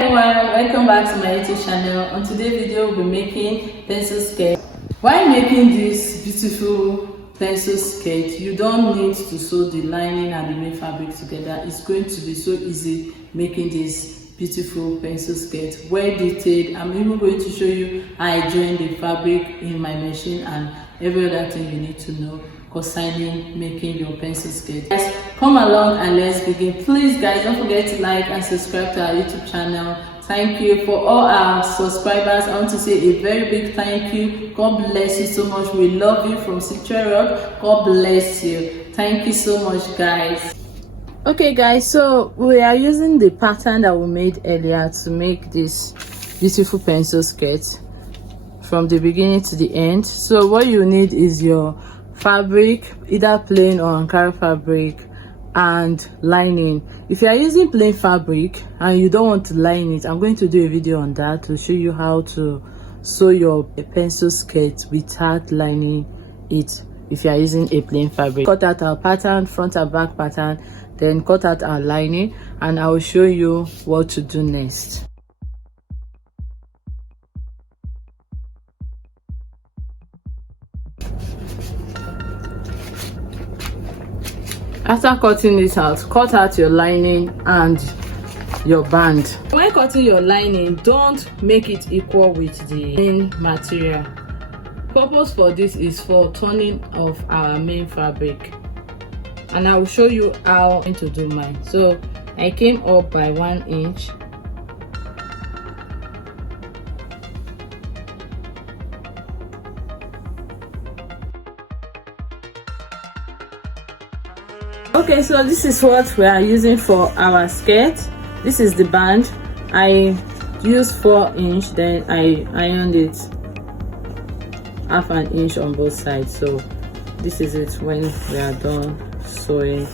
Everyone, welcome back to my YouTube channel. On today's video we'll be making pencil skirt. While making this beautiful pencil skirt, you don't need to sew the lining and the main fabric together. It's going to be so easy making this beautiful pencil skirt, well detailed. I'm even going to show you how I join the fabric in my machine and every other thing you need to know concerning making your pencil skirt. Guys, come along and let's begin. Please guys, don't forget to like and subscribe to our YouTube channel. Thank you for all our subscribers. I want to say a very big thank you. God bless you so much. We love you from Citrus Rock. God bless you. Thank you so much guys. Okay guys, so we are using the pattern that we made earlier to make this beautiful pencil skirt from the beginning to the end. So what you need is your fabric, either plain or Ankara fabric, and lining. If you are using plain fabric and you don't want to line it, I'm going to do a video on that to show you how to sew your pencil skirt without lining it. If you are using a plain fabric, cut out our pattern, front and back pattern, then cut out our lining, and I will show you what to do next. After cutting it out, cut out your lining and your band. When cutting your lining, don't make it equal with the main material. Purpose for this is for turning of our main fabric, and I will show you how to do mine. So I came up by 1 inch. Okay, so this is what we are using for our skirt. This is the band. I used 4 inch, then I ironed it half an inch on both sides. So this is it when we are done sewing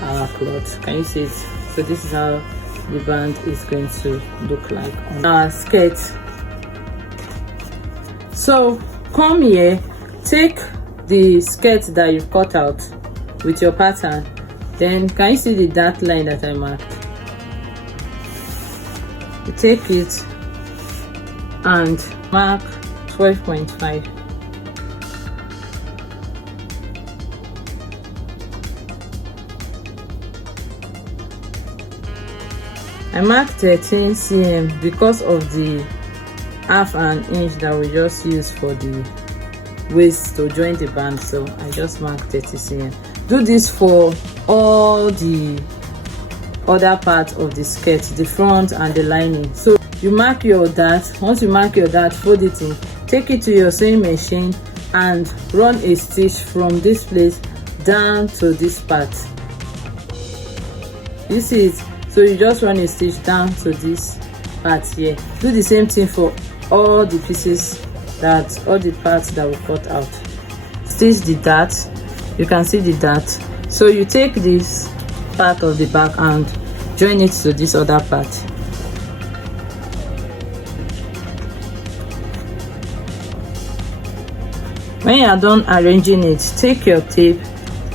our cloth. Can you see it? So this is how the band is going to look like on our skirt. So come here, take the skirt that you've cut out with your pattern. Then can you see the dark line that I marked? You take it and mark 12.5. I marked 13 cm because of the half an inch that we just used for the waist to join the band, so I just marked 30 cm. Do this for all the other parts of the skirt, the front and the lining. So you mark your dart. Once you mark your dart, fold it in, take it to your sewing machine and run a stitch from this place down to this part. This is, so you just run a stitch down to this part here. Do the same thing for all the pieces, that all the parts that we cut out. Stitch the dart. You can see the dart. So you take this part of the back and join it to this other part. When you are done arranging it, take your tape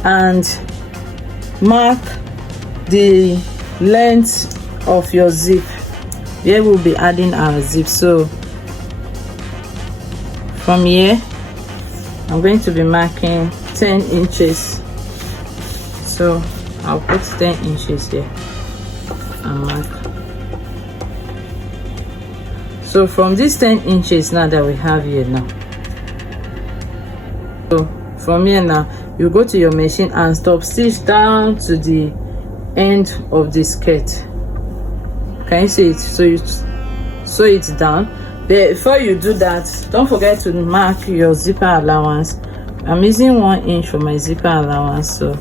and mark the length of your zip. Here we'll be adding our zip. So from here I'm going to be marking 10 inches. So I'll put 10 inches here and mark. So from these 10 inches now that we have here now, so from here now you go to your machine and stop stitch down to the end of the skirt. Can you see it? So you sew it down. Before you do that, don't forget to mark your zipper allowance. I'm using 1 inch for my zipper allowance, so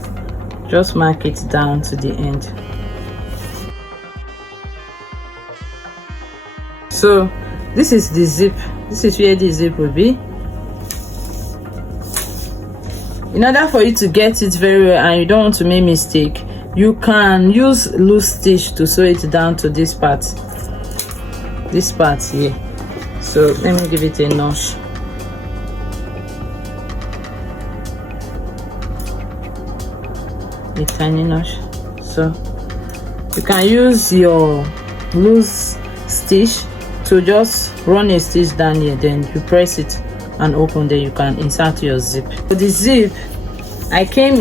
just mark it down to the end. So this is the zip. This is where the zip will be. In order for you to get it very well and you don't want to make mistake, you can use loose stitch to sew it down to this part here. So let me give it a notch. A tiny notch. So you can use your loose stitch to just run a stitch down here, then you press it and open, then you can insert your zip. For the zip, I came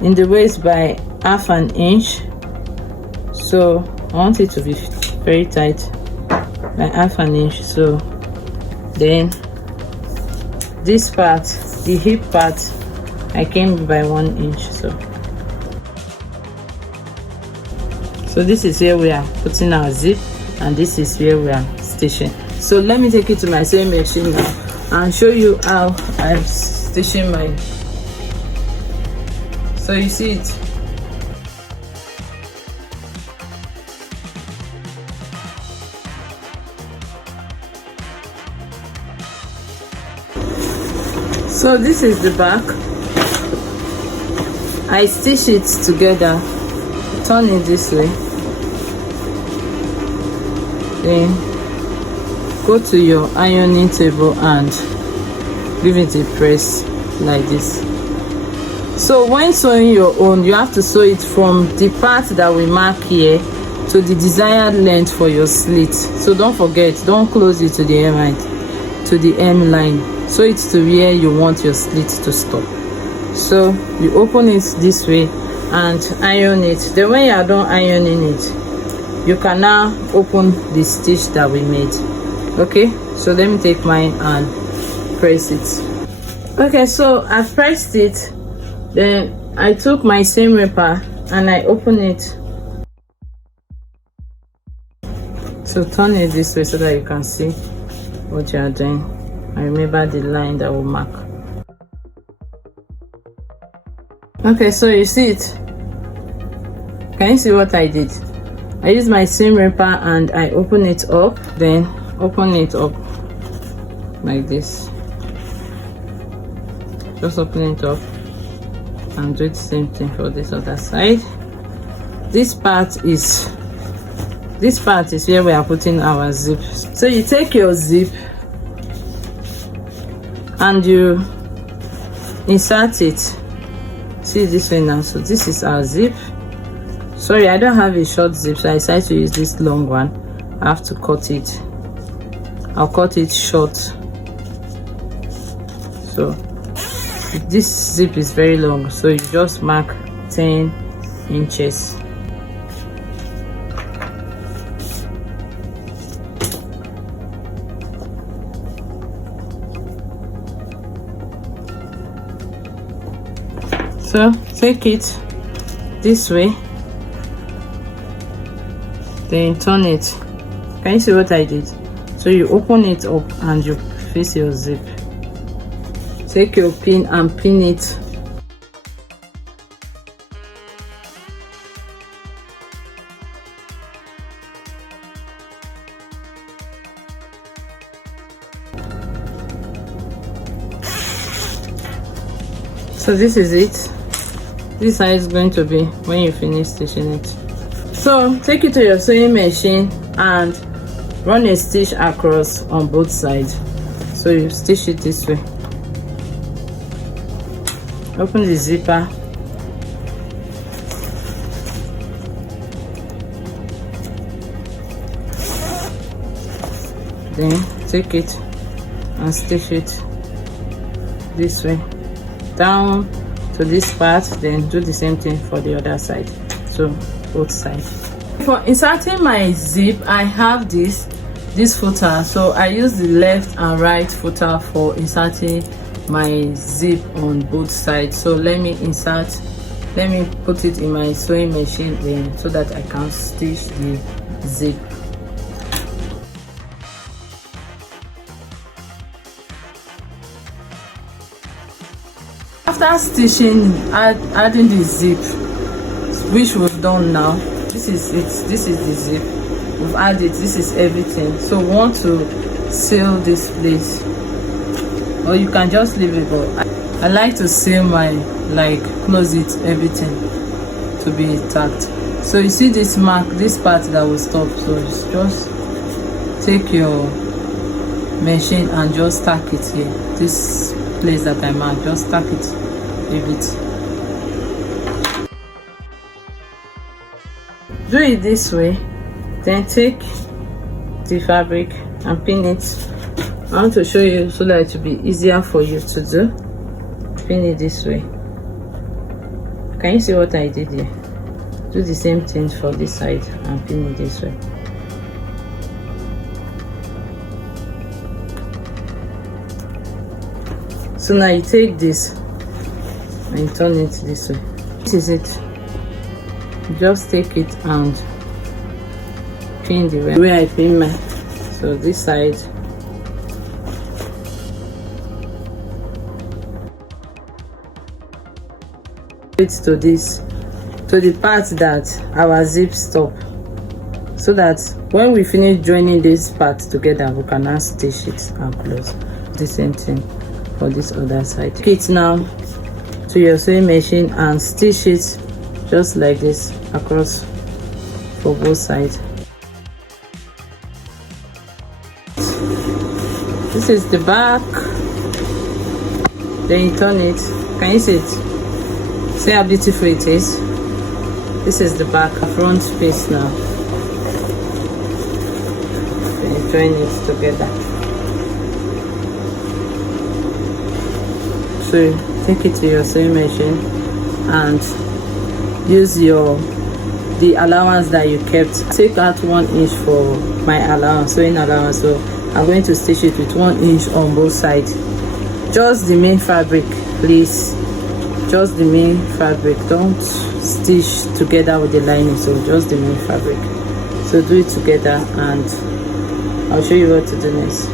in the waist by half an inch, so I want it to be very tight by half an inch. So then this part, the hip part, I came by 1 inch. So this is where we are putting our zip, and this is where we are stitching. So let me take you to my sewing machine now and show you how I'm stitching mine. So you see it. So this is the back. I stitch it together, turn it this way, then go to your ironing table and give it a press like this. So when sewing your own, you have to sew it from the part that we mark here to the desired length for your slit. So don't forget, don't close it to the hem line. Sew it to where you want your slit to stop. So you open it this way and iron it. Then when you are done ironing it, you can now open the stitch that we made. Okay, so let me take mine and press it. Okay, so I pressed it, then I took my seam ripper and I open it. So turn it this way so that you can see what you are doing. I remember the line that will mark. Okay, so you see it. Can you see what I did? I used my seam ripper and I open it up, then open it up like this. Just open it up and do the same thing for this other side. This part is where we are putting our zip. So you take your zip and you insert it. See this way now. So this is our zip. Sorry, I don't have a short zip, so I decided to use this long one. I have to cut it. I'll cut it short. So this zip is very long, so you just mark 10 inches. So take it this way, then turn it. Can you see what I did? So you open it up and you face your zip. Take your pin and pin it. So this is it. This is how it's going to be when you finish stitching it. So take it to your sewing machine and run a stitch across on both sides. So you stitch it this way. Open the zipper. Then take it and stitch it this way down to this part, then do the same thing for the other side. So both sides. For inserting my zip, I have this footer, so I use the left and right footer for inserting my zip on both sides. So let me put it in my sewing machine then, so that I can stitch the zip. After stitching, adding the zip, which we've done now, this is it. This is the zip we've added. This is everything. So we want to seal this place, or you can just leave it, but I like to seal mine, like close it, everything to be intact. So you see this mark, this part that will stop. So just take your machine and just stack it here. This place that I marked, just stack it. Leave it. Do it this way Then take the fabric and pin it. I want to show you so that it will be easier for you to do. Pin it this way. Can you see what I did here? Do the same thing for this side and pin it this way. So now you take this and you turn it this way. This is it. Just take it and pin the way I pin my. So this side. It to this, to the part that our zip stop, so that when we finish joining this part together, we can now stitch it and close. The same thing for this other side. Take it now to your sewing machine and stitch it just like this across for both sides. This is the back. Then you turn it. Can you see it? See how beautiful it is? This is the back, front piece now. Then you join it together. So take it to your sewing machine and use the allowance that you kept. Take out 1 inch for my allowance, sewing allowance. So I'm going to stitch it with 1 inch on both sides. Just the main fabric, please. Just the main fabric. Don't stitch together with the lining. So just the main fabric. So do it together and I'll show you what to do next.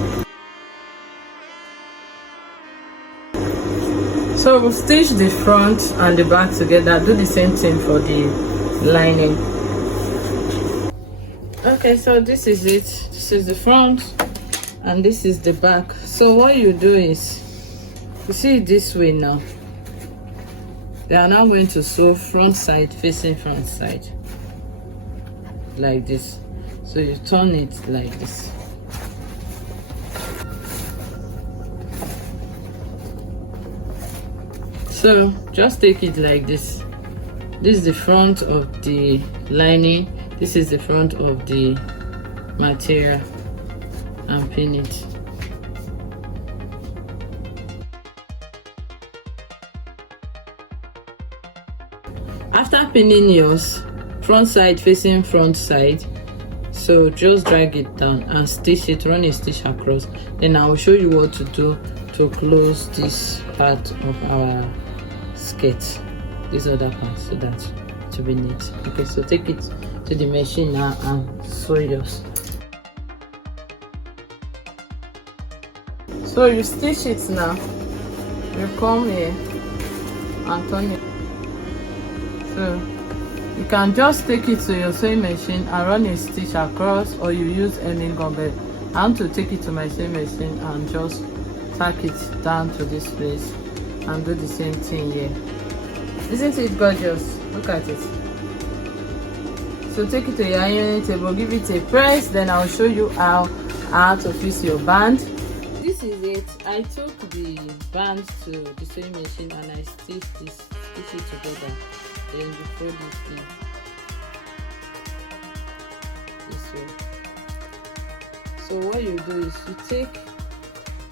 So we'll stitch the front and the back together. Do the same thing for the lining. Okay, so this is it. This is the front and this is the back. So what you do is, you see it this way now. They are now going to sew front side facing front side like this. So you turn it like this. So just take it like this. This is the front of the lining. This is the front of the material and pin it. After pinning yours, front side facing front side, so just drag it down and stitch it, run a stitch across. Then I will show you what to do to close this part of our skirt, this other part, so that to be neat. Okay, so take it to the machine now and sew yours. So you stitch it now. You come here and turn it. So you can just take it to your sewing machine and run a stitch across, or you use any gun, but I want to take it to my sewing machine and just tack it down to this place and do the same thing here. Isn't it gorgeous? Look at it. So take it to your ironing table, give it a press, then I'll show you how to fix your band. This is it. I took the band to the sewing machine and I stitch it together. Then you fold it in this way. So what you do is you take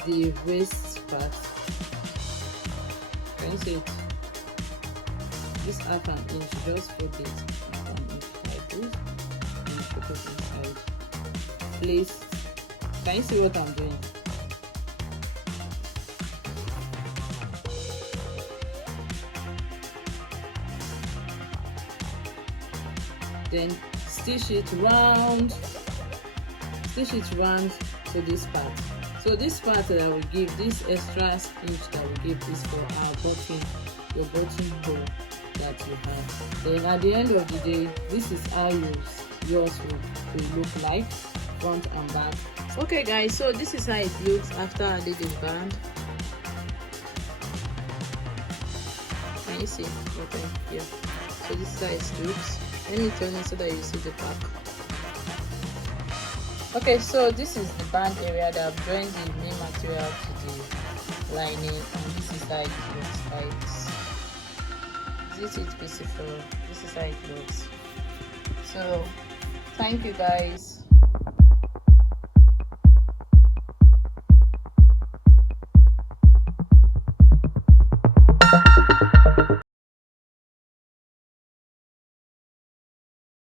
the waist part. Can you see it? This half an inch, just fold it half an inch like this and you put it inside. Place. Can you see what I'm doing? Then stitch it round to this part. So this part that I will give, this extra inch that we give, is for our bottom, your bottom hole that you have. Then at the end of the day, this is how yours will look like, front and back. Okay guys, so this is how it looks after I did this band. Can you see what I here? So this is how it looks. Let me turn it so that you see the back. Okay, so this is the band area that I've joined the main material to the lining, and this is how it looks like. This is beautiful. This is how it looks. So Thank you guys.